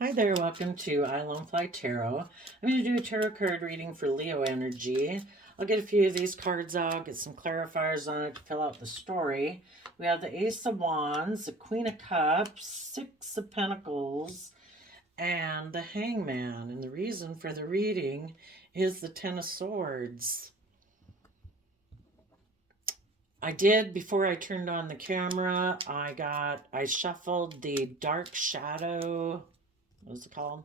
Hi there, welcome to I Lone Fly Tarot. I'm going to do a tarot card reading for Leo energy. I'll get a few of these cards out, get some clarifiers on it to fill out the story. We have the Ace of Wands, the Queen of Cups, Six of Pentacles, and the Hangman. And the reason for the reading is the Ten of Swords. I did, before I turned on the camera, I shuffled the Dark Shadow, what is it called?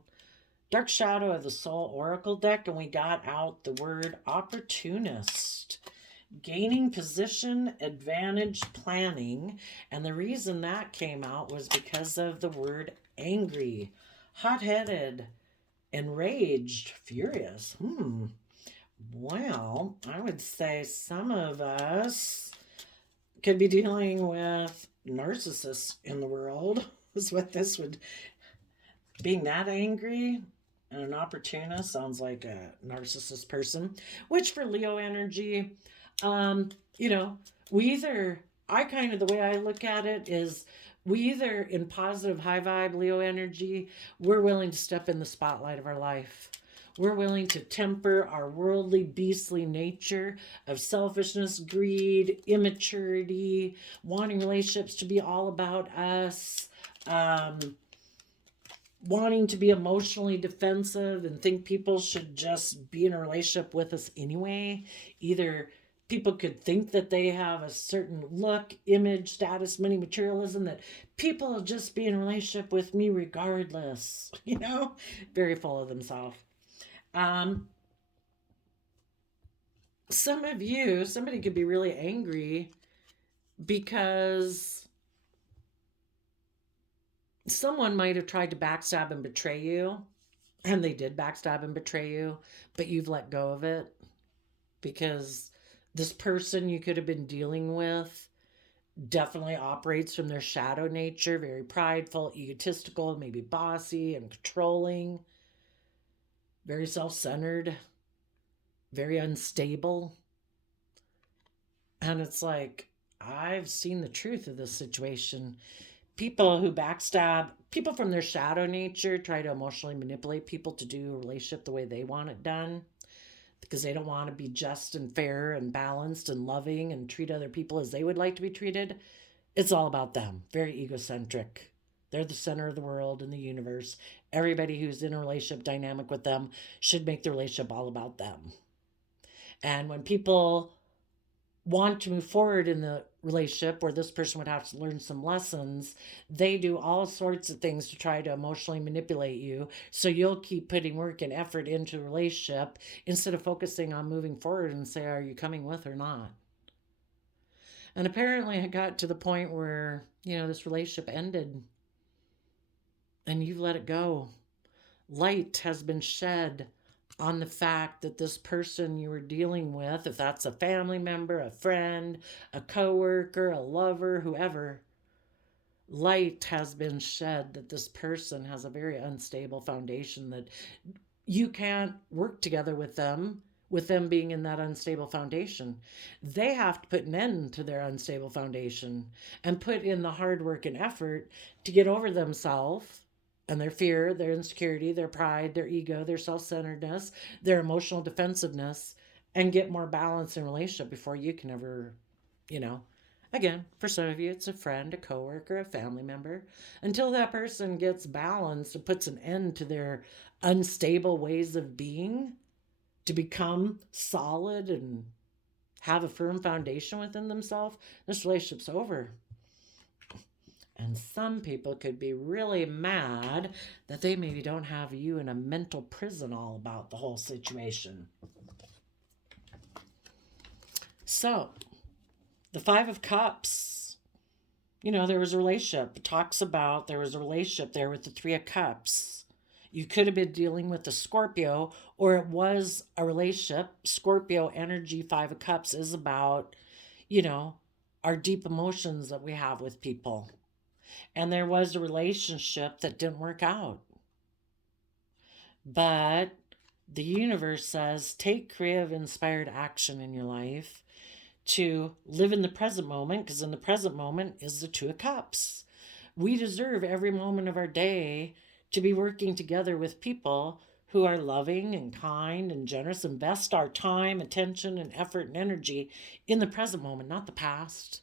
Dark Shadow of the Soul Oracle deck, and we got out the word opportunist. Gaining position, advantage, planning. And the reason that came out was because of the word angry, hot-headed, enraged, furious. Well, I would say some of us could be dealing with narcissists in the world, is what this would. Being that angry and an opportunist sounds like a narcissist person, which for Leo energy, um, you know, we either, I kind of, the way I look at it is we either, in positive, high vibe Leo energy, we're willing to step in the spotlight of our life. We're willing to temper our worldly, beastly nature of selfishness, greed, immaturity, wanting relationships to be all about us, wanting to be emotionally defensive and think people should just be in a relationship with us anyway. Either people could think that they have a certain look, image, status, money, materialism, that people will just be in a relationship with me regardless, very full of themselves. Um, some of you, somebody could be really angry because someone might have tried to backstab and betray you, and they did backstab and betray you, but you've let go of it because this person you could have been dealing with definitely operates from their shadow nature, very prideful, egotistical, maybe bossy and controlling, very self-centered, very unstable. And it's like, I've seen the truth of this situation. People who backstab, people from their shadow nature try to emotionally manipulate people to do a relationship the way they want it done because they don't want to be just and fair and balanced and loving and treat other people as they would like to be treated. It's all about them. Very egocentric. They're the center of the world and the universe. Everybody who's in a relationship dynamic with them should make the relationship all about them. And when people want to move forward in the relationship where this person would have to learn some lessons, they do all sorts of things to try to emotionally manipulate you. So you'll keep putting work and effort into the relationship instead of focusing on moving forward and say, are you coming with or not? And apparently it got to the point where, this relationship ended and you've let it go. Light has been shed on the fact that this person you were dealing with, if that's a family member, a friend, a coworker, a lover, whoever, light has been shed that this person has a very unstable foundation, that you can't work together with them being in that unstable foundation. They have to put an end to their unstable foundation and put in the hard work and effort to get over themselves and their fear, their insecurity, their pride, their ego, their self-centeredness, their emotional defensiveness, and get more balance in relationship before you can ever, you know, again, for some of you, it's a friend, a coworker, a family member. Until that person gets balanced and puts an end to their unstable ways of being to become solid and have a firm foundation within themselves, this relationship's over. And some people could be really mad that they maybe don't have you in a mental prison all about the whole situation. So, the Five of Cups, there was a relationship. It talks about there was a relationship there with the Three of Cups. You could have been dealing with a Scorpio, or it was a relationship. Scorpio energy, Five of Cups, is about, our deep emotions that we have with people. And there was a relationship that didn't work out. But the universe says take creative, inspired action in your life to live in the present moment, because in the present moment is the Two of Cups. We deserve every moment of our day to be working together with people who are loving and kind and generous, invest our time, attention, and effort and energy in the present moment, not the past.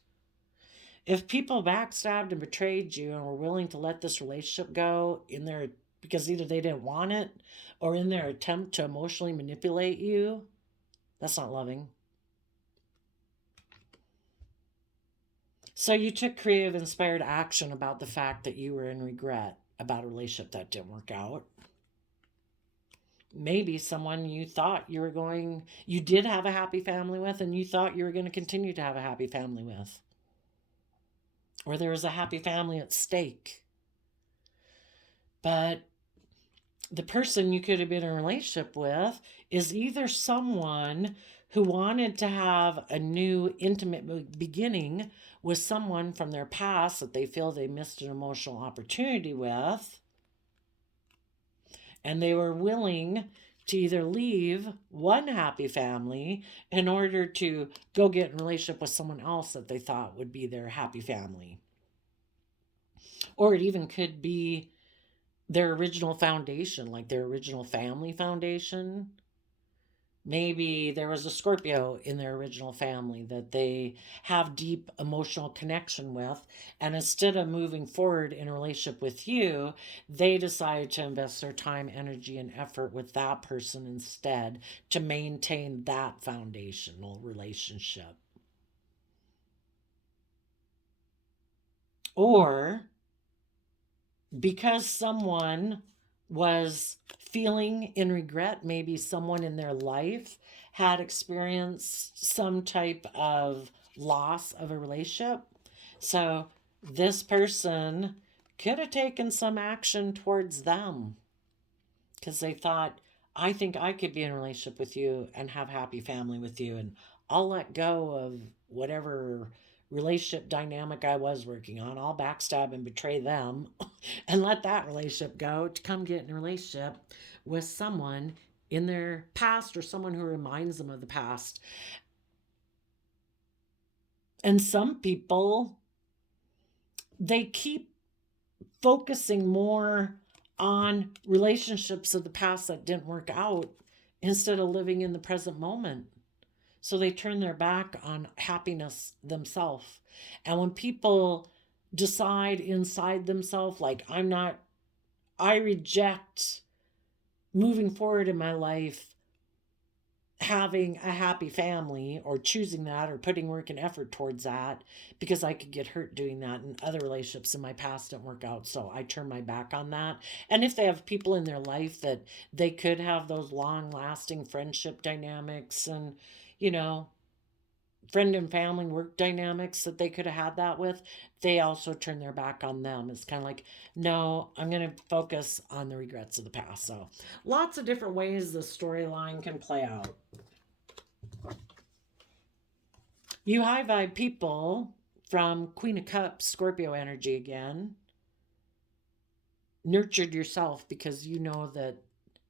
If people backstabbed and betrayed you and were willing to let this relationship go in their because either they didn't want it or in their attempt to emotionally manipulate you, that's not loving. So you took creative, inspired action about the fact that you were in regret about a relationship that didn't work out. Maybe someone you thought you did have a happy family with, and you thought you were going to continue to have a happy family with. Or there was a happy family at stake. But the person you could have been in a relationship with is either someone who wanted to have a new intimate beginning with someone from their past that they feel they missed an emotional opportunity with, and they were willing to either leave one happy family in order to go get in a relationship with someone else that they thought would be their happy family. Or it even could be their original foundation, like their original family foundation. Maybe there was a Scorpio in their original family that they have deep emotional connection with. And instead of moving forward in a relationship with you, they decided to invest their time, energy, and effort with that person instead to maintain that foundational relationship. Or because someone was feeling in regret, maybe someone in their life had experienced some type of loss of a relationship. So this person could have taken some action towards them because they thought, I think I could be in a relationship with you and have happy family with you, and I'll let go of whatever relationship dynamic I was working on. I'll backstab and betray them and let that relationship go to come get in a relationship with someone in their past or someone who reminds them of the past. And some people, they keep focusing more on relationships of the past that didn't work out instead of living in the present moment. So they turn their back on happiness themselves. And when people decide inside themselves, like, I reject moving forward in my life, having a happy family or choosing that or putting work and effort towards that because I could get hurt doing that, and other relationships in my past didn't work out, so I turn my back on that. And if they have people in their life that they could have those long lasting friendship dynamics and, you know, friend and family work dynamics that they could have had that with, they also turn their back on them. It's kind of like, no, I'm going to focus on the regrets of the past. So lots of different ways the storyline can play out. You high vibe people from Queen of Cups, Scorpio energy again, nurtured yourself because you know that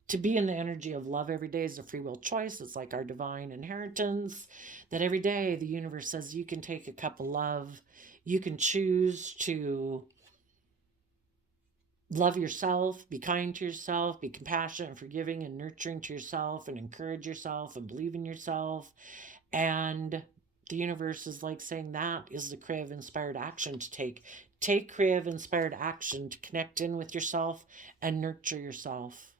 to be in the energy of love every day is a free will choice. It's like our divine inheritance, that every day the universe says you can take a cup of love. You can choose to love yourself, be kind to yourself, be compassionate and forgiving and nurturing to yourself, and encourage yourself and believe in yourself. And the universe is like saying that is the creative inspired action to take. Take creative inspired action to connect in with yourself and nurture yourself.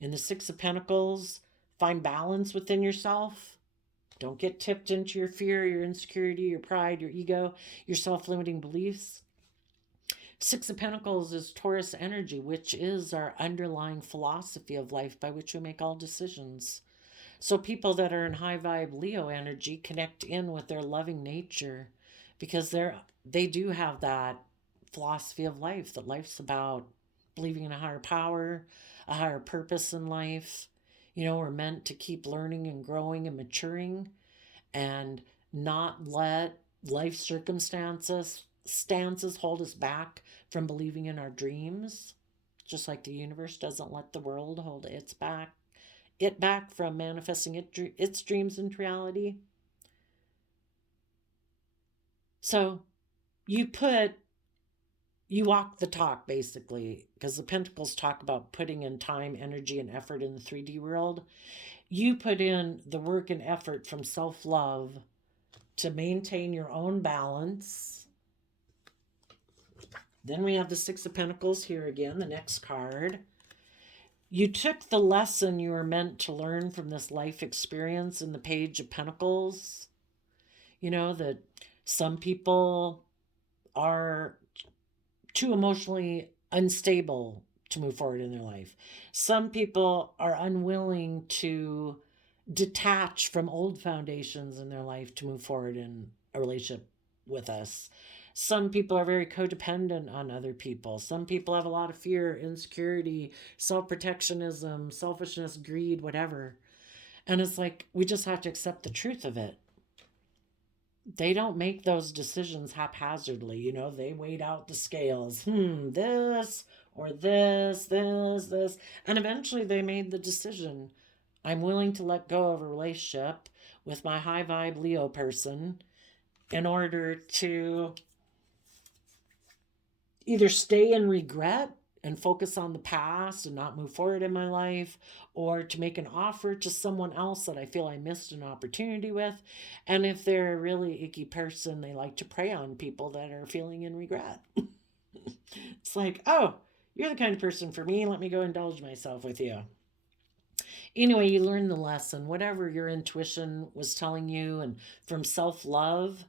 In the Six of Pentacles, find balance within yourself. Don't get tipped into your fear, your insecurity, your pride, your ego, your self-limiting beliefs. Six of Pentacles is Taurus energy, which is our underlying philosophy of life by which we make all decisions. So people that are in high vibe Leo energy connect in with their loving nature because they do have that philosophy of life, that life's about believing in a higher power, a higher purpose in life. You know, we're meant to keep learning and growing and maturing and not let life circumstances hold us back from believing in our dreams. Just like the universe doesn't let the world hold it back from manifesting its dreams into reality. So you put You walk the talk, basically, because the Pentacles talk about putting in time, energy, and effort in the 3D world. You put in the work and effort from self-love to maintain your own balance. Then we have the Six of Pentacles here again, the next card. You took the lesson you were meant to learn from this life experience in the Page of Pentacles. You know, that some people are too emotionally unstable to move forward in their life. Some people are unwilling to detach from old foundations in their life to move forward in a relationship with us. Some people are very codependent on other people. Some people have a lot of fear, insecurity, self-protectionism, selfishness, greed, whatever. And it's like, we just have to accept the truth of it. They don't make those decisions haphazardly. You know, they weighed out the scales. This or this. And eventually they made the decision. I'm willing to let go of a relationship with my high vibe Leo person in order to either stay in regret and focus on the past and not move forward in my life, or to make an offer to someone else that I feel I missed an opportunity with. And if they're a really icky person, they like to prey on people that are feeling in regret. It's like, oh, you're the kind of person for me. Let me go indulge myself with you. Anyway, you learn the lesson, whatever your intuition was telling you, and from self-love.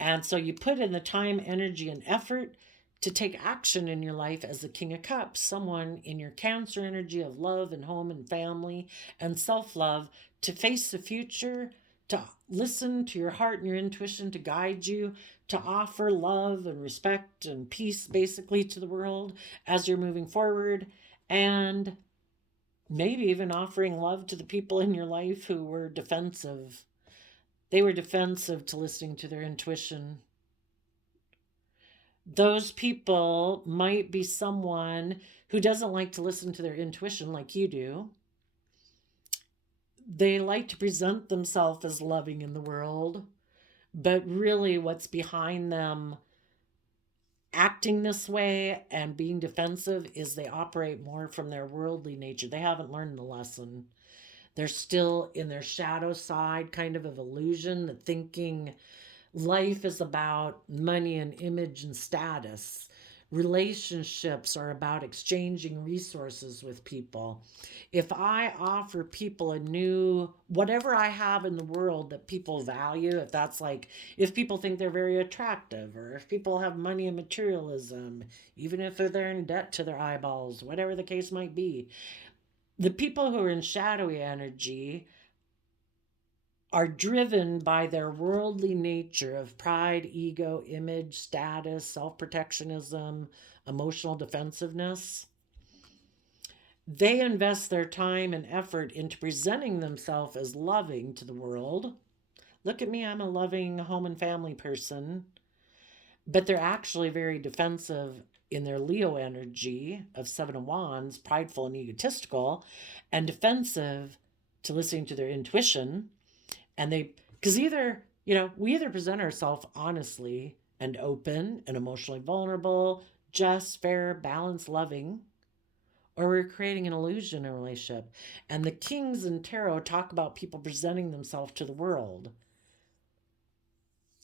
And so you put in the time, energy, and effort to take action in your life as the King of Cups, someone in your Cancer energy of love and home and family and self-love, to face the future, to listen to your heart and your intuition to guide you, to offer love and respect and peace basically to the world as you're moving forward, and maybe even offering love to the people in your life who were defensive. They were defensive to listening to their intuition. Those people might be someone who doesn't like to listen to their intuition like you do. They like to present themselves as loving in the world, but really what's behind them acting this way and being defensive is they operate more from their worldly nature. They haven't learned the lesson. They're still in their shadow side, kind of illusion, thinking life is about money and image and status. Relationships are about exchanging resources with people. If I offer people a new, whatever I have in the world that people value, if that's like, if people think they're very attractive, or if people have money and materialism, even if they're in debt to their eyeballs, whatever the case might be, the people who are in shadowy energy are driven by their worldly nature of pride, ego, image, status, self-protectionism, emotional defensiveness. They invest their time and effort into presenting themselves as loving to the world. Look at me, I'm a loving home and family person. But they're actually very defensive in their Leo energy of Seven of Wands, prideful and egotistical, and defensive to listening to their intuition. And they, because either, we either present ourselves honestly and open and emotionally vulnerable, just, fair, balanced, loving, or we're creating an illusion in a relationship. And the Kings in Tarot talk about people presenting themselves to the world.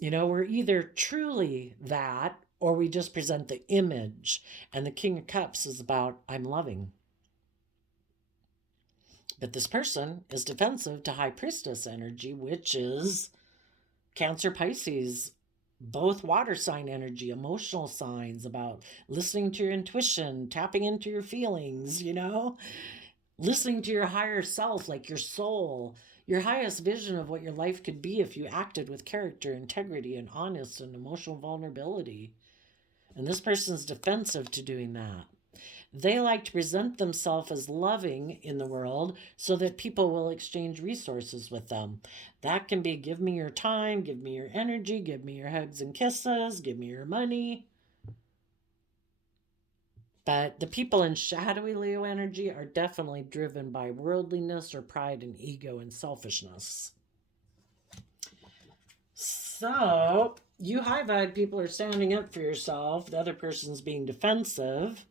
We're either truly that, or we just present the image. And the King of Cups is about, I'm loving. But this person is defensive to High Priestess energy, which is Cancer, Pisces, both water sign energy, emotional signs about listening to your intuition, tapping into your feelings, listening to your higher self, like your soul, your highest vision of what your life could be if you acted with character, integrity, and honest and emotional vulnerability. And this person's defensive to doing that. They like to present themselves as loving in the world so that people will exchange resources with them. That can be, give me your time, give me your energy, give me your hugs and kisses, give me your money. But the people in shadowy Leo energy are definitely driven by worldliness or pride and ego and selfishness. So you high vibe people are standing up for yourself, the other person's being defensive.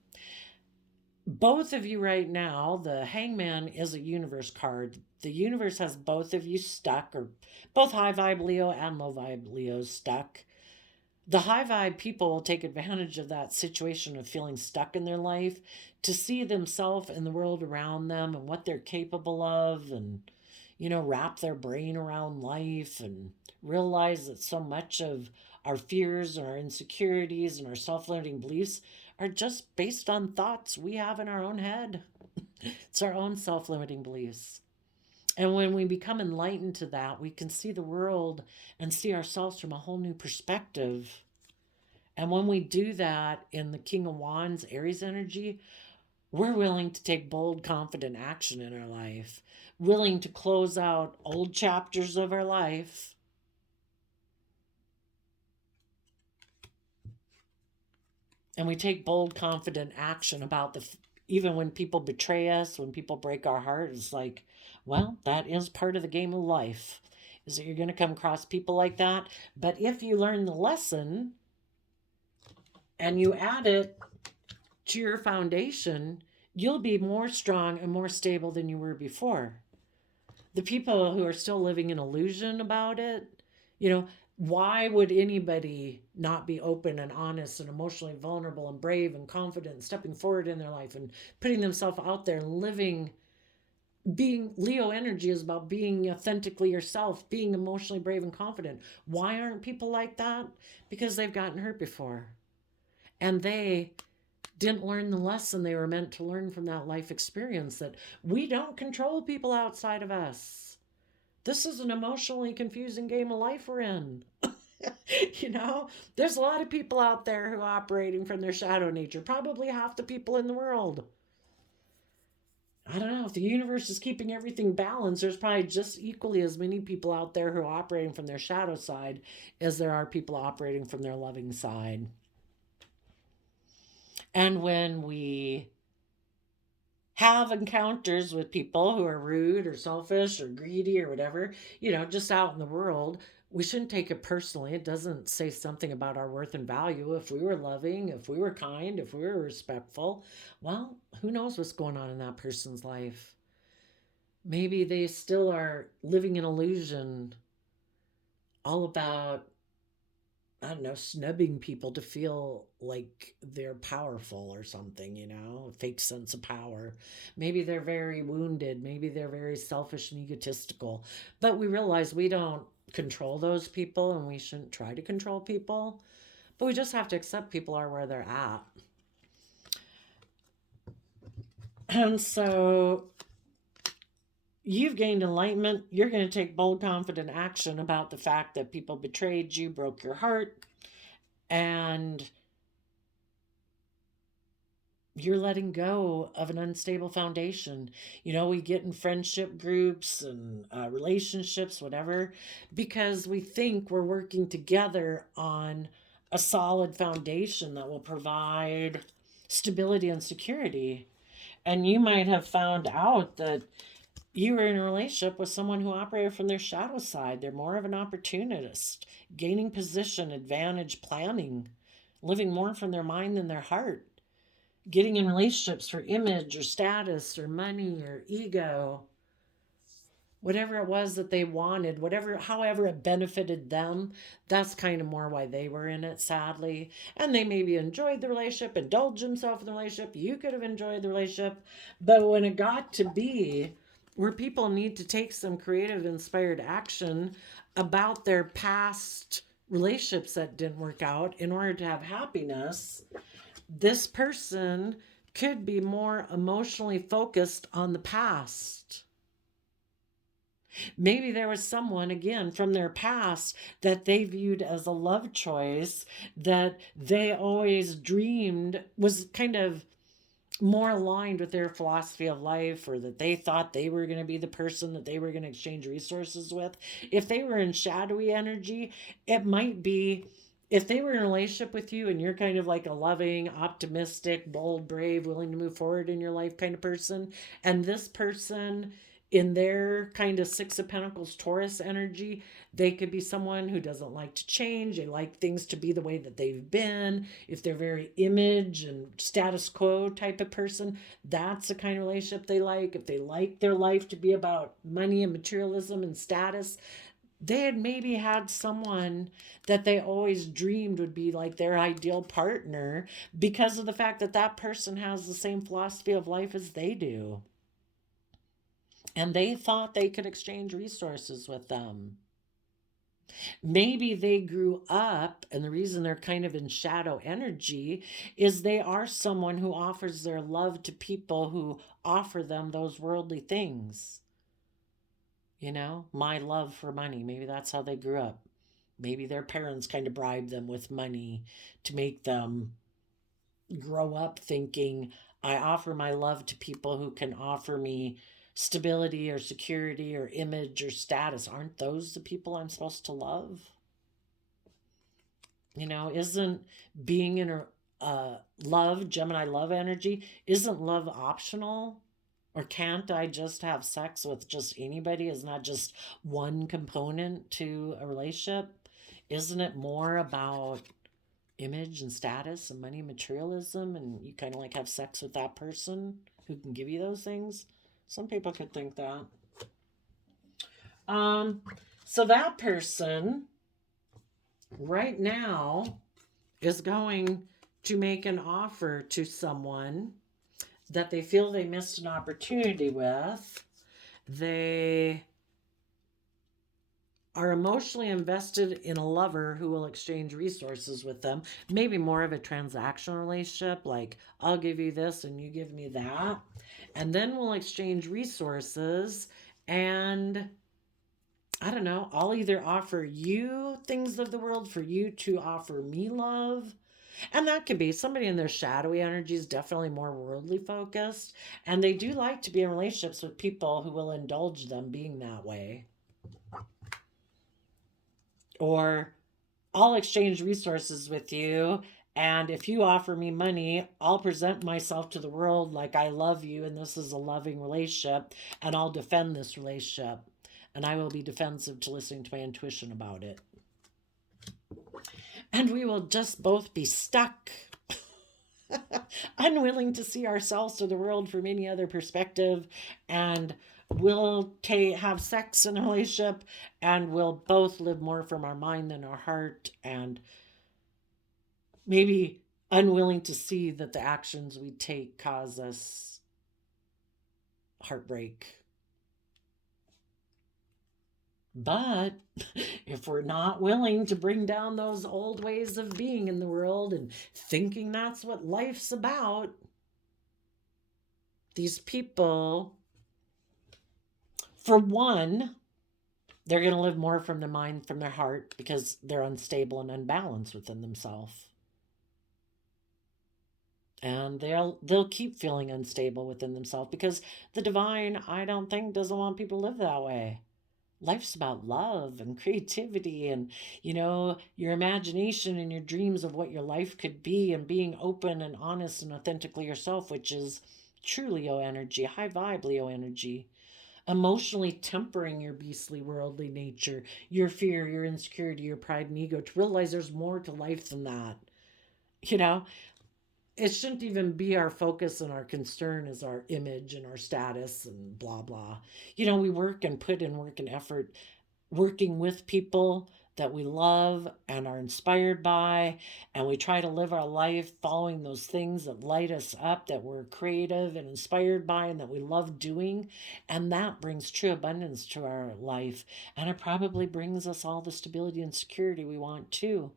Both of you right now, the hangman is a universe card. The universe has both of you stuck, or both high vibe Leo and low vibe Leo stuck. The high vibe people will take advantage of that situation of feeling stuck in their life to see themselves and the world around them and what they're capable of, and wrap their brain around life and realize that so much of our fears and our insecurities and our self-limiting beliefs are just based on thoughts we have in our own head. It's our own self-limiting beliefs. And when we become enlightened to that, we can see the world and see ourselves from a whole new perspective. And when we do that in the King of Wands, Aries energy, we're willing to take bold, confident action in our life, willing to close out old chapters of our life. And we take bold, confident action about even when people betray us, when people break our heart, it's like, well, that is part of the game of life, is that you're going to come across people like that. But if you learn the lesson and you add it to your foundation, you'll be more strong and more stable than you were before. The people who are still living in illusion about it, why would anybody not be open and honest and emotionally vulnerable and brave and confident and stepping forward in their life and putting themselves out there and living? Being Leo energy is about being authentically yourself, being emotionally brave and confident. Why aren't people like that? Because they've gotten hurt before. And they didn't learn the lesson they were meant to learn from that life experience, that we don't control people outside of us. This is an emotionally confusing game of life we're in. There's a lot of people out there who are operating from their shadow nature, probably half the people in the world. I don't know, if the universe is keeping everything balanced, there's probably just equally as many people out there who are operating from their shadow side as there are people operating from their loving side. And when we have encounters with people who are rude or selfish or greedy or whatever, just out in the world, we shouldn't take it personally. It doesn't say something about our worth and value. If we were loving, if we were kind, if we were respectful, well, who knows what's going on in that person's life? Maybe they still are living an illusion all about, I don't know, snubbing people to feel like they're powerful or something, a fake sense of power. Maybe they're very wounded. Maybe they're very selfish and egotistical. But we realize we don't control those people, and we shouldn't try to control people. But we just have to accept people are where they're at. And so you've gained enlightenment. You're going to take bold, confident action about the fact that people betrayed you, broke your heart, and you're letting go of an unstable foundation. We get in friendship groups and relationships, whatever, because we think we're working together on a solid foundation that will provide stability and security. And you might have found out that you were in a relationship with someone who operated from their shadow side. They're more of an opportunist, gaining position, advantage, planning, living more from their mind than their heart, getting in relationships for image or status or money or ego, whatever it was that they wanted, however it benefited them. That's kind of more why they were in it, sadly. And they maybe enjoyed the relationship, indulged themselves in the relationship. You could have enjoyed the relationship. But when it got to be where people need to take some creative, inspired action about their past relationships that didn't work out in order to have happiness, this person could be more emotionally focused on the past. Maybe there was someone, again, from their past that they viewed as a love choice that they always dreamed was kind of more aligned with their philosophy of life, or that they thought they were going to be the person that they were going to exchange resources with. If they were in shadowy energy, it might be, if they were in a relationship with you and you're kind of like a loving, optimistic, bold, brave, willing to move forward in your life kind of person, and this person in their kind of Six of Pentacles Taurus energy, they could be someone who doesn't like to change. They like things to be the way that they've been. If they're very image and status quo type of person, that's the kind of relationship they like. If they like their life to be about money and materialism and status, they had maybe had someone that they always dreamed would be like their ideal partner because of the fact that that person has the same philosophy of life as they do. And they thought they could exchange resources with them. Maybe they grew up, and the reason they're kind of in shadow energy is they are someone who offers their love to people who offer them those worldly things. You know, my love for money. Maybe that's how they grew up. Maybe their parents kind of bribed them with money to make them grow up thinking, I offer my love to people who can offer me stability or security or image or status. Aren't those the people I'm supposed to love? You know, isn't being in a love, Gemini love energy, isn't love optional? Or can't I just have sex with just anybody? Is not just one component to a relationship? Isn't it more about image and status and money and materialism, and you kind of like have sex with that person who can give you those things? Some people could think that. So that person right now is going to make an offer to someone that they feel they missed an opportunity with. They are emotionally invested in a lover who will exchange resources with them. Maybe more of a transactional relationship, like I'll give you this and you give me that. And then we'll exchange resources, and I don't know, I'll either offer you things of the world for you to offer me love. And that could be somebody in their shadowy energy is definitely more worldly focused. And they do like to be in relationships with people who will indulge them being that way. Or I'll exchange resources with you. And if you offer me money, I'll present myself to the world like I love you and this is a loving relationship. And I'll defend this relationship. And I will be defensive to listening to my intuition about it. And we will just both be stuck, unwilling to see ourselves or the world from any other perspective. And we'll have sex in a relationship, and we'll both live more from our mind than our heart, and maybe unwilling to see that the actions we take cause us heartbreak. But if we're not willing to bring down those old ways of being in the world and thinking that's what life's about, these people, for one, they're going to live more from their mind, from their heart, because they're unstable and unbalanced within themselves. And they'll keep feeling unstable within themselves because the divine, I don't think, doesn't want people to live that way. Life's about love and creativity and, you know, your imagination and your dreams of what your life could be, and being open and honest and authentically yourself, which is true Leo energy, high vibe Leo energy. Emotionally tempering your beastly worldly nature, your fear, your insecurity, your pride and ego, to realize there's more to life than that. You know, it shouldn't even be our focus and our concern is our image and our status and blah, blah. You know, we work and put in work and effort working with people that we love and are inspired by, and we try to live our life following those things that light us up, that we're creative and inspired by and that we love doing, and that brings true abundance to our life, and it probably brings us all the stability and security we want too.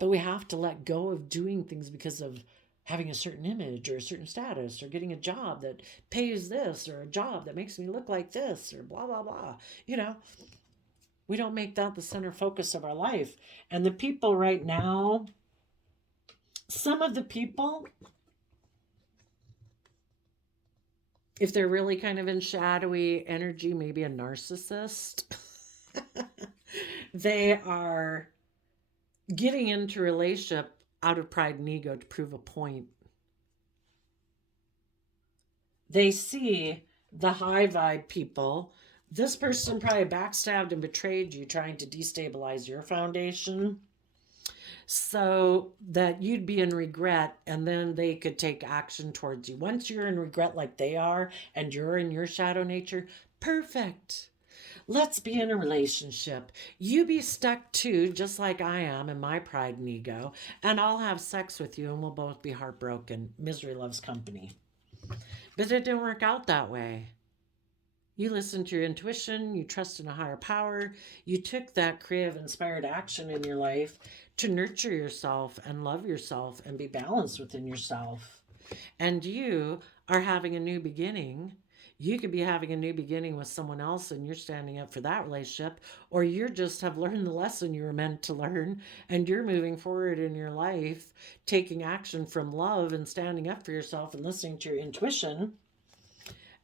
But we have to let go of doing things because of having a certain image or a certain status or getting a job that pays this or a job that makes me look like this or blah, blah, blah. You know, we don't make that the center focus of our life. And the people right now, some of the people, if they're really kind of in shadowy energy, maybe a narcissist, they are getting into a relationship out of pride and ego to prove a point. They see the high vibe people, this person probably backstabbed and betrayed you, trying to destabilize your foundation so that you'd be in regret, and then they could take action towards you. Once you're in regret like they are and you're in your shadow nature, perfect. Let's be in a relationship. You be stuck too, just like I am in my pride and ego, and I'll have sex with you and we'll both be heartbroken. Misery loves company. But it didn't work out that way. You listened to your intuition, you trust in a higher power, you took that creative, inspired action in your life to nurture yourself and love yourself and be balanced within yourself. And you are having a new beginning. You could be having a new beginning with someone else and you're standing up for that relationship, or you just have learned the lesson you were meant to learn and you're moving forward in your life, taking action from love and standing up for yourself and listening to your intuition.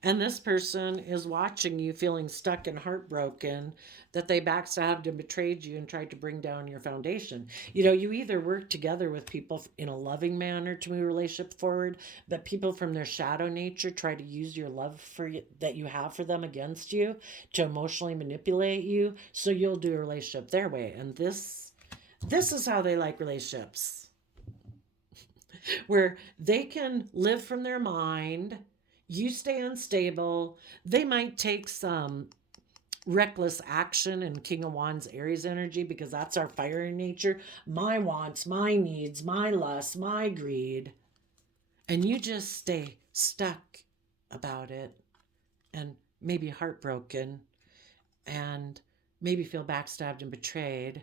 And this person is watching you feeling stuck and heartbroken that they backstabbed and betrayed you and tried to bring down your foundation. You know, you either work together with people in a loving manner to move a relationship forward, but people from their shadow nature try to use your love for that you have for them against you to emotionally manipulate you, so you'll do a relationship their way. And this is how they like relationships, where they can live from their mind, you stay unstable. They might take some reckless action in King of Wands Aries energy, because that's our fire nature. My wants, my needs, my lust, my greed. And you just stay stuck about it and maybe heartbroken and maybe feel backstabbed and betrayed,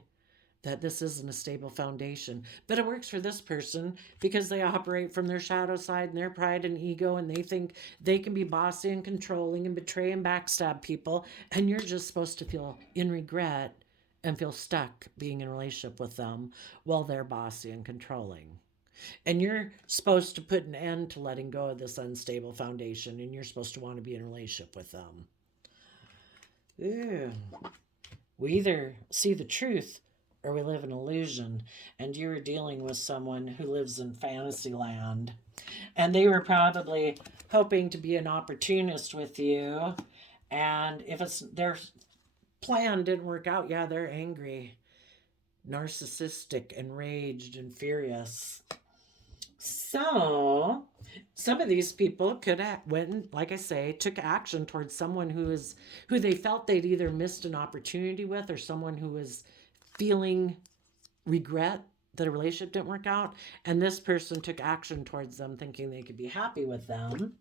that this isn't a stable foundation. But it works for this person because they operate from their shadow side and their pride and ego, and they think they can be bossy and controlling and betray and backstab people. And you're just supposed to feel in regret and feel stuck being in a relationship with them while they're bossy and controlling. And you're supposed to put an end to letting go of this unstable foundation, and you're supposed to want to be in a relationship with them. Ew. We either see the truth or we live in illusion. And you were dealing with someone who lives in fantasy land. And they were probably hoping to be an opportunist with you. And if it's their plan didn't work out, yeah, they're angry, narcissistic, enraged, and furious. So some of these people could have went, like I say, took action towards someone who they felt they'd either missed an opportunity with, or someone who was feeling regret that a relationship didn't work out, and this person took action towards them thinking they could be happy with them.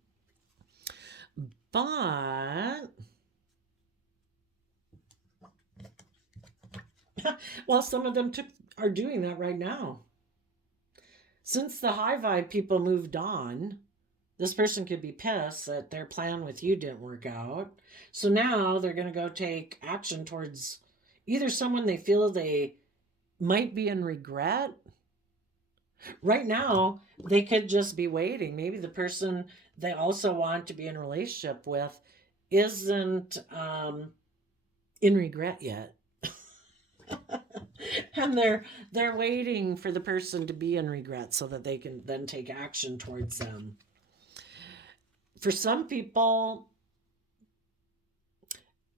But well, some of them are doing that right now. Since the high vibe people moved on, this person could be pissed that their plan with you didn't work out. So now they're going to go take action towards either someone they feel they might be in regret. Right now, they could just be waiting. Maybe the person they also want to be in a relationship with isn't in regret yet. And they're waiting for the person to be in regret so that they can then take action towards them. For some people,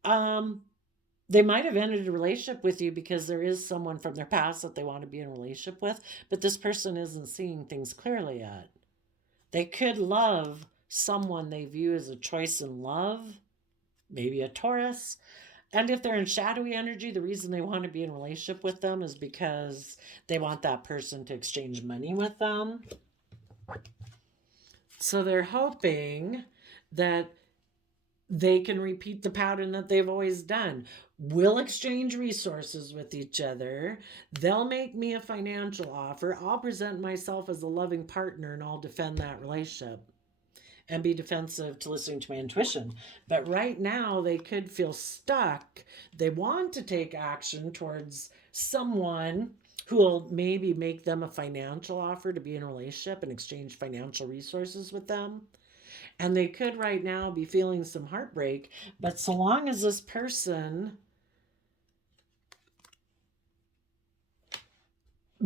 they might have ended a relationship with you because there is someone from their past that they want to be in a relationship with, but this person isn't seeing things clearly yet. They could love someone they view as a choice in love, maybe a Taurus. And if they're in shadowy energy, the reason they want to be in a relationship with them is because they want that person to exchange money with them. So they're hoping that they can repeat the pattern that they've always done. We'll exchange resources with each other. They'll make me a financial offer. I'll present myself as a loving partner and I'll defend that relationship and be defensive to listening to my intuition. But right now, they could feel stuck. They want to take action towards someone who will maybe make them a financial offer to be in a relationship and exchange financial resources with them. And they could right now be feeling some heartbreak. But so long as this person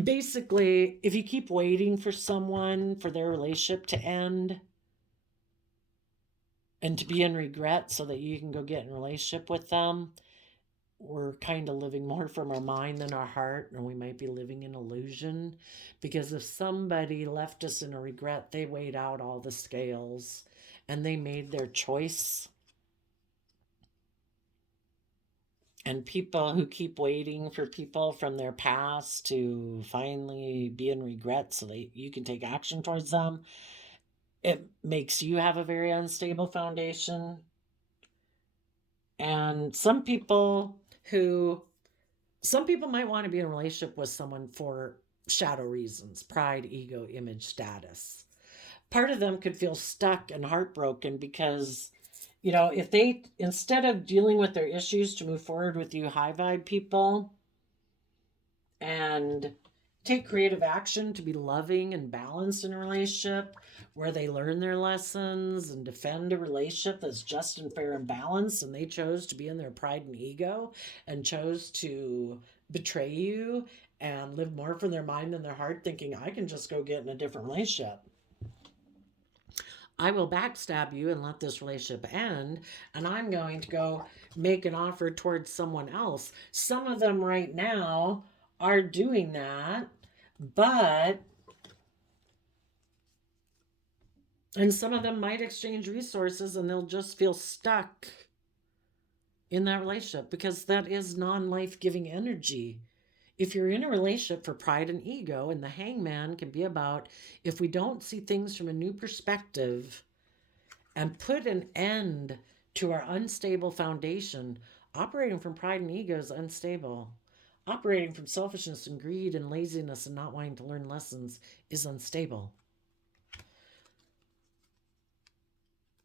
basically, if you keep waiting for someone for their relationship to end, and to be in regret so that you can go get in a relationship with them, we're kind of living more from our mind than our heart, and we might be living in illusion. Because if somebody left us in a regret, they weighed out all the scales and they made their choice. And people who keep waiting for people from their past to finally be in regret so that you can take action towards them, it makes you have a very unstable foundation. And some people might want to be in a relationship with someone for shadow reasons, pride, ego, image, status. Part of them could feel stuck and heartbroken because, if they, instead of dealing with their issues to move forward with you high vibe people and take creative action to be loving and balanced in a relationship where they learn their lessons and defend a relationship that's just and fair and balanced, and they chose to be in their pride and ego and chose to betray you and live more from their mind than their heart, thinking, I can just go get in a different relationship. I will backstab you and let this relationship end, and I'm going to go make an offer towards someone else. Some of them right now are doing that, and some of them might exchange resources and they'll just feel stuck in that relationship because that is non-life giving energy. If you're in a relationship for pride and ego, and the hangman can be about, if we don't see things from a new perspective and put an end to our unstable foundation, operating from pride and ego is unstable. Operating from selfishness and greed and laziness and not wanting to learn lessons is unstable.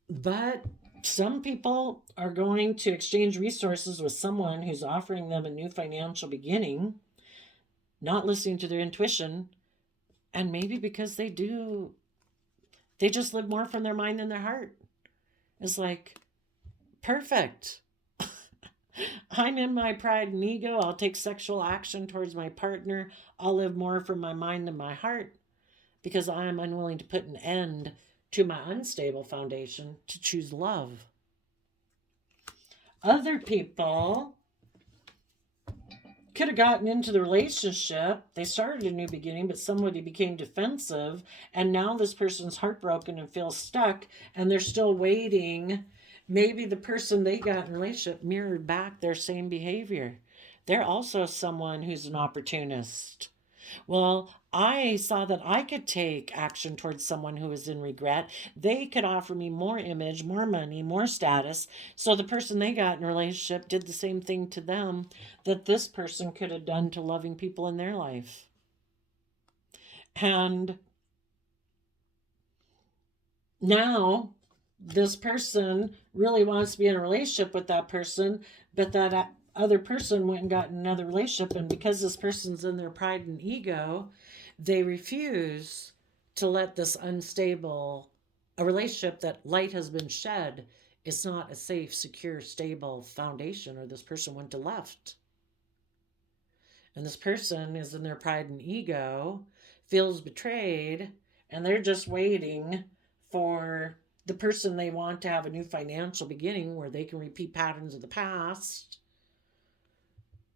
But some people are going to exchange resources with someone who's offering them a new financial beginning, not listening to their intuition, and maybe because they just live more from their mind than their heart. It's like, perfect. I'm in my pride and ego. I'll take sexual action towards my partner. I'll live more from my mind than my heart because I am unwilling to put an end to my unstable foundation to choose love. Other people could have gotten into the relationship. They started a new beginning, but somebody became defensive, and now this person's heartbroken and feels stuck, and they're still waiting. Maybe the person they got in a relationship mirrored back their same behavior. They're also someone who's an opportunist. Well, I saw that I could take action towards someone who was in regret. They could offer me more image, more money, more status. So the person they got in a relationship did the same thing to them that this person could have done to loving people in their life. And now this person really wants to be in a relationship with that person, but that other person went and got in another relationship, and because this person's in their pride and ego, they refuse to let this unstable, a relationship that light has been shed, it's not a safe, secure, stable foundation, or this person went to left. And this person is in their pride and ego, feels betrayed, and they're just waiting for the person they want to have a new financial beginning where they can repeat patterns of the past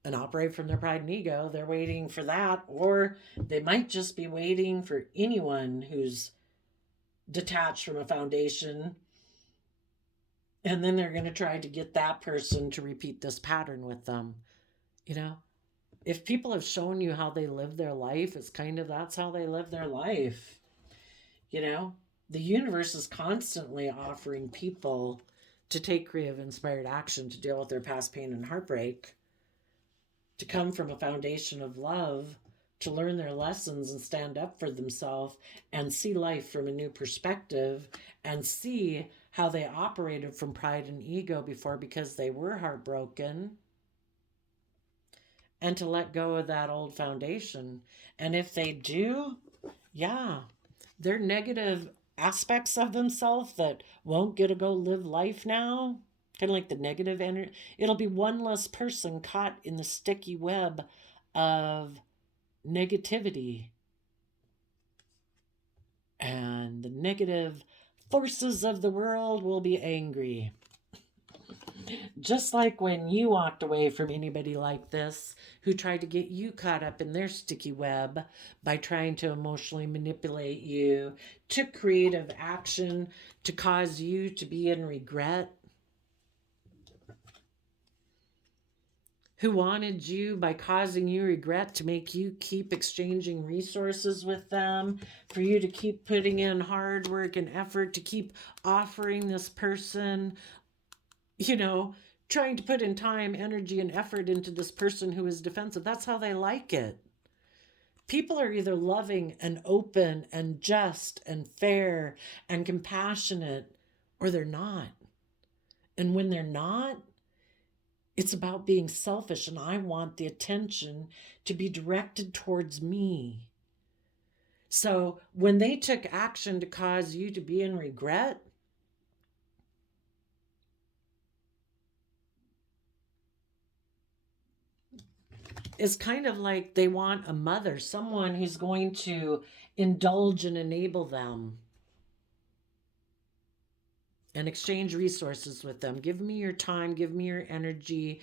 and operate from their pride and ego. They're waiting for that, or they might just be waiting for anyone who's detached from a foundation, and then they're going to try to get that person to repeat this pattern with them. If people have shown you how they live their life, it's kind of, that's how they live their life. The universe is constantly offering people to take creative, inspired action to deal with their past pain and heartbreak, to come from a foundation of love, to learn their lessons and stand up for themselves and see life from a new perspective and see how they operated from pride and ego before because they were heartbroken, and to let go of that old foundation. And if they do, they're negative aspects of themselves that won't get to go live life now, kind of like the negative energy. It'll be one less person caught in the sticky web of negativity and the negative forces of the world will be angry. Just like when you walked away from anybody like this who tried to get you caught up in their sticky web by trying to emotionally manipulate you, took creative action to cause you to be in regret, who wanted you by causing you regret to make you keep exchanging resources with them, for you to keep putting in hard work and effort to keep offering this person, trying to put in time, energy, and effort into this person who is defensive. That's how they like it. People are either loving and open and just and fair and compassionate, or they're not. And when they're not, it's about being selfish, and I want the attention to be directed towards me. So when they took action to cause you to be in regret, it's kind of like they want a mother, someone who's going to indulge and enable them and exchange resources with them. Give me your time, give me your energy,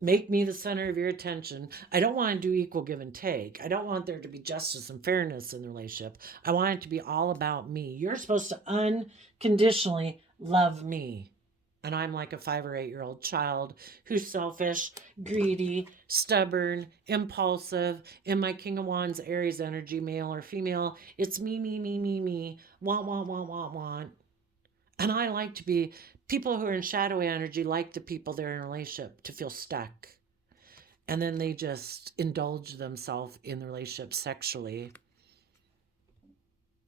make me the center of your attention. I don't want to do equal give and take. I don't want there to be justice and fairness in the relationship. I want it to be all about me. You're supposed to unconditionally love me. And I'm like a 5 or 8-year-old child who's selfish, greedy, stubborn, impulsive. In my King of Wands, Aries energy, male or female, it's me, me, me, me, me. Want, want, want, want, want. And I like to be, people who are in shadowy energy like the people they're in a relationship to feel stuck. And then they just indulge themselves in the relationship sexually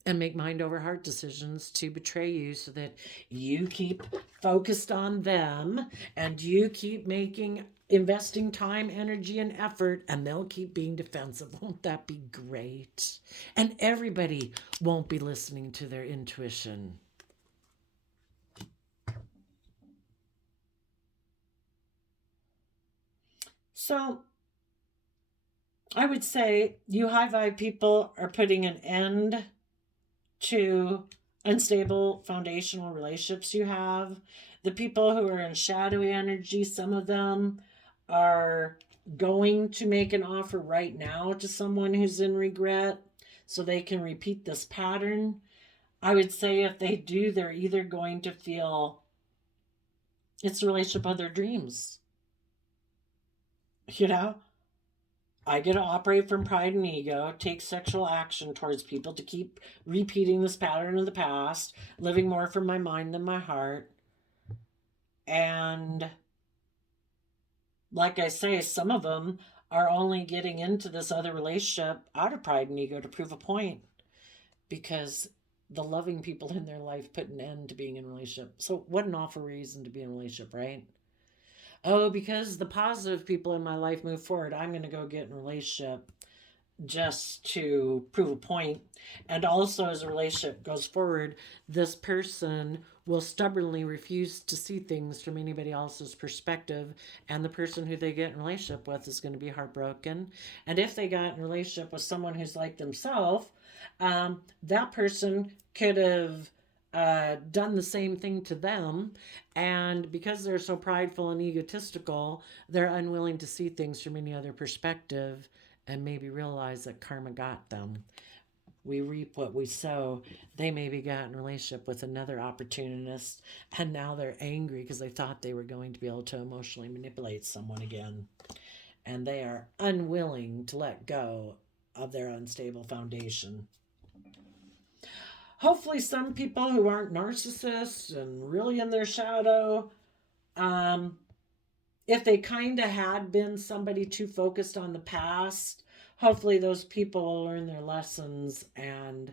and make mind over heart decisions to betray you so that you keep focused on them and you keep investing time, energy, and effort, and they'll keep being defensive. Won't that be great? And everybody won't be listening to their intuition. So I would say you high vibe people are putting an end to unstable foundational relationships you have. The people who are in shadowy energy, some of them are going to make an offer right now to someone who's in regret so they can repeat this pattern. I would say if they do, they're either going to feel it's the relationship of their dreams. I get to operate from pride and ego, take sexual action towards people to keep repeating this pattern of the past, living more from my mind than my heart. And like I say, some of them are only getting into this other relationship out of pride and ego to prove a point, because the loving people in their life put an end to being in a relationship. So what an awful reason to be in a relationship, right? Oh, because the positive people in my life move forward, I'm going to go get in a relationship just to prove a point. And also, as a relationship goes forward, this person will stubbornly refuse to see things from anybody else's perspective, and the person who they get in a relationship with is going to be heartbroken. And if they got in a relationship with someone who's like themselves, that person could have done the same thing to them, and because they're so prideful and egotistical, they're unwilling to see things from any other perspective and maybe realize that karma got them. We reap what we sow. They maybe got in a relationship with another opportunist, and now they're angry because they thought they were going to be able to emotionally manipulate someone again, and they are unwilling to let go of their unstable foundation. Hopefully some people who aren't narcissists and really in their shadow, if they kind of had been somebody too focused on the past, hopefully those people will learn their lessons and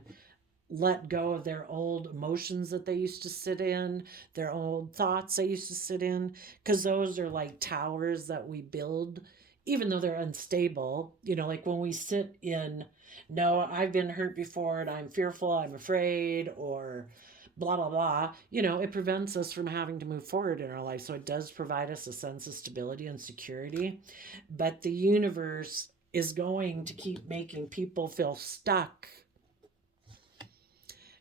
let go of their old emotions that they used to sit in, their old thoughts they used to sit in, because those are like towers that we build, even though they're unstable. Like when we sit in, no, I've been hurt before and I'm fearful, I'm afraid, or blah, blah, blah, it prevents us from having to move forward in our life. So it does provide us a sense of stability and security. But the universe is going to keep making people feel stuck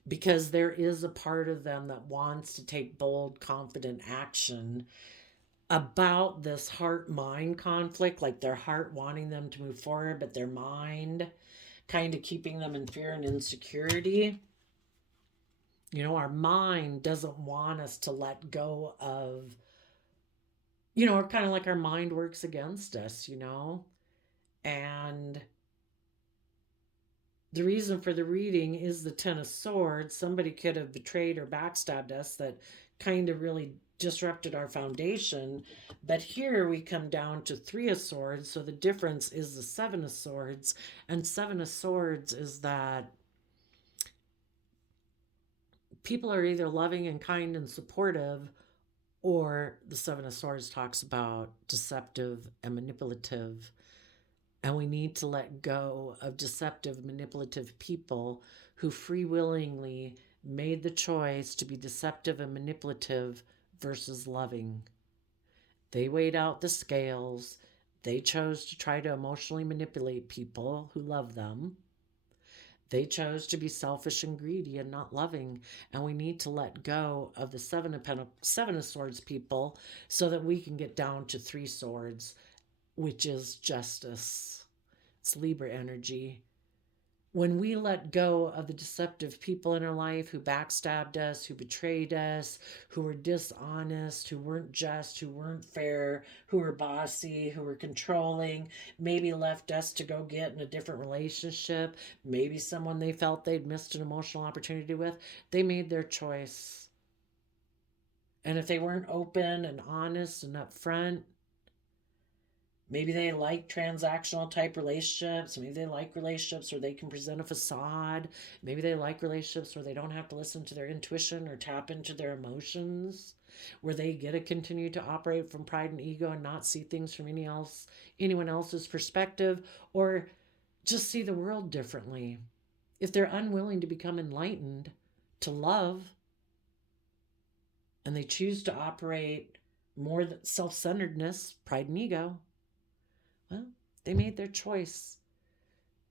because there is a part of them that wants to take bold, confident action about this heart mind conflict, like their heart wanting them to move forward, but their mind kind of keeping them in fear and insecurity. Our mind doesn't want us to let go of, kind of like our mind works against us. And the reason for the reading is the Ten of Swords. Somebody could have betrayed or backstabbed us that kind of really disrupted our foundation. But here we come down to Three of Swords. So the difference is the Seven of Swords. And Seven of Swords is that people are either loving and kind and supportive, or the Seven of Swords talks about deceptive and manipulative. And we need to let go of deceptive, manipulative people who free willingly made the choice to be deceptive and manipulative versus loving. They weighed out the scales. They chose to try to emotionally manipulate people who love them. They chose to be selfish and greedy and not loving. And we need to let go of the Seven of Swords people so that we can get down to Three Swords, which is justice. It's Libra energy. When we let go of the deceptive people in our life who backstabbed us, who betrayed us, who were dishonest, who weren't just, who weren't fair, who were bossy, who were controlling, maybe left us to go get in a different relationship, maybe someone they felt they'd missed an emotional opportunity with, they made their choice. And if they weren't open and honest and upfront, maybe they like transactional type relationships. Maybe they like relationships where they can present a facade. Maybe they like relationships where they don't have to listen to their intuition or tap into their emotions, where they get to continue to operate from pride and ego and not see things from anyone else's perspective, or just see the world differently. If they're unwilling to become enlightened, to love, and they choose to operate more self-centeredness, pride and ego, well, they made their choice.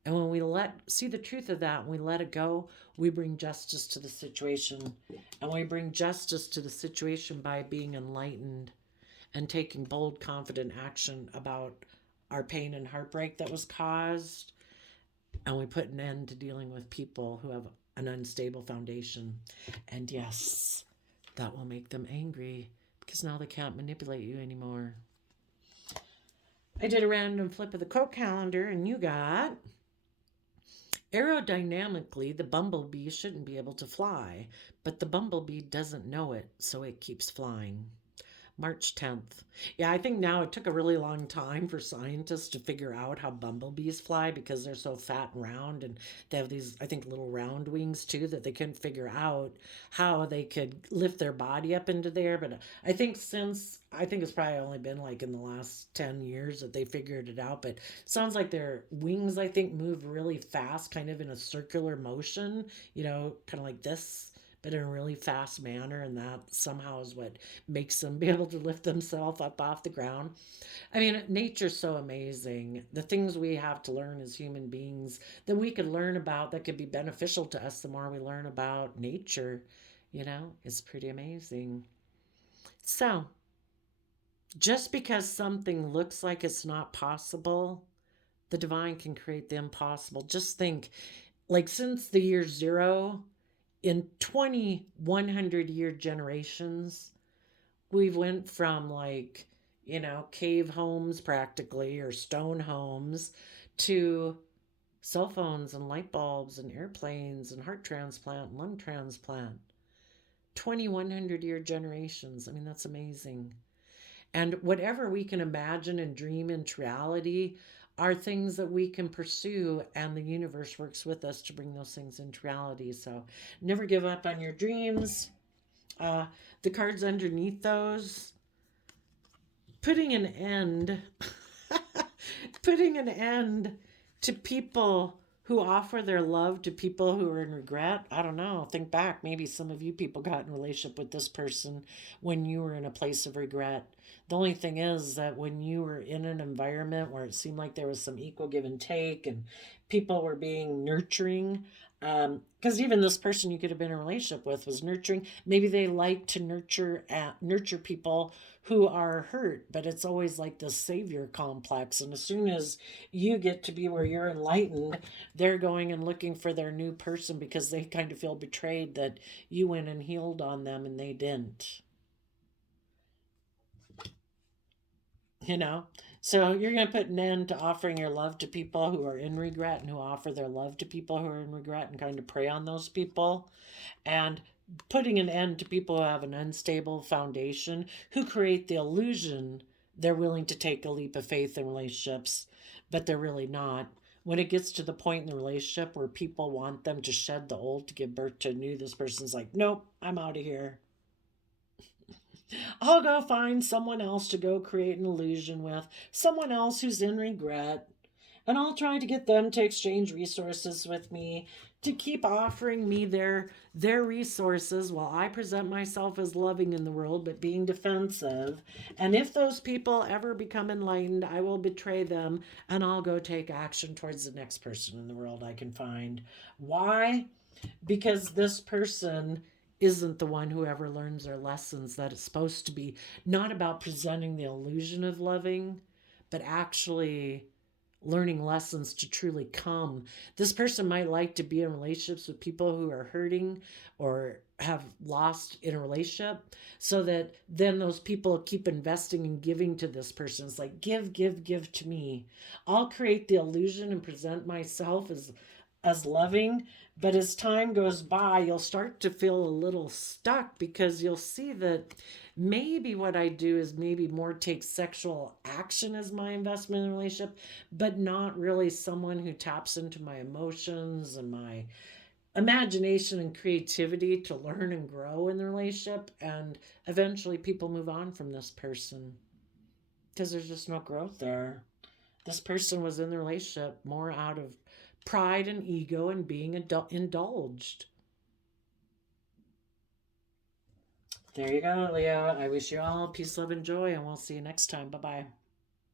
And when we see the truth of that and we let it go, we bring justice to the situation. And we bring justice to the situation by being enlightened and taking bold, confident action about our pain and heartbreak that was caused. And we put an end to dealing with people who have an unstable foundation. And yes, that will make them angry because now they can't manipulate you anymore. I did a random flip of the quote calendar, and you got: aerodynamically, the bumblebee shouldn't be able to fly, but the bumblebee doesn't know it, so it keeps flying. March 10th. Yeah, I think now it took a really long time for scientists to figure out how bumblebees fly because they're so fat and round, and they have these, I think, little round wings too, that they couldn't figure out how they could lift their body up into there. But I think it's probably only been like in the last 10 years that they figured it out. But it sounds like their wings, I think, move really fast, kind of in a circular motion, kind of like this, but in a really fast manner, and that somehow is what makes them be able to lift themselves up off the ground. I mean, nature's so amazing. The things we have to learn as human beings that we could learn about that could be beneficial to us the more we learn about nature, it's pretty amazing. So, just because something looks like it's not possible, the divine can create the impossible. Just think, like, since the year zero, in 2,100-year generations, we've went from cave homes practically, or stone homes, to cell phones and light bulbs and airplanes and heart transplant and lung transplant. 2,100-year generations. I mean, that's amazing. And whatever we can imagine and dream into reality are things that we can pursue, and the universe works with us to bring those things into reality. So never give up on your dreams. The cards underneath those: putting an end putting an end to people who offer their love to people who are in regret. I don't know. Think back. Maybe some of you people got in a relationship with this person when you were in a place of regret. The only thing is that when you were in an environment where it seemed like there was some equal give and take and people were being nurturing, Because even this person you could have been in a relationship with was nurturing. Maybe they like to nurture people who are hurt, but it's always like the savior complex. And as soon as you get to be where you're enlightened, they're going and looking for their new person because they kind of feel betrayed that you went and healed on them and they didn't. You know, so you're going to put an end to offering your love to people who are in regret, and who offer their love to people who are in regret, and kind of prey on those people, and putting an end to people who have an unstable foundation, who create the illusion they're willing to take a leap of faith in relationships, but they're really not. When it gets to the point in the relationship where people want them to shed the old to give birth to new, this person's like, nope, I'm out of here. I'll go find someone else to go create an illusion with, someone else who's in regret, and I'll try to get them to exchange resources with me, to keep offering me their resources while I present myself as loving in the world but being defensive. And if those people ever become enlightened, I will betray them and I'll go take action towards the next person in the world I can find. Why? Because this person isn't the one who ever learns their lessons, that it's supposed to be not about presenting the illusion of loving, but actually learning lessons to truly come. This person might like to be in relationships with people who are hurting or have lost in a relationship, so that then those people keep investing and giving to this person. It's like, give to me. I'll create the illusion and present myself as loving, but as time goes by, you'll start to feel a little stuck, because you'll see that maybe what I do is maybe more take sexual action as my investment in a relationship, but not really someone who taps into my emotions and my imagination and creativity to learn and grow in the relationship. And eventually people move on from this person because there's just no growth there. This person was in the relationship more out of pride and ego and being indulged. There you go, Leo. I wish you all peace, love, and joy, and we'll see you next time. Bye bye.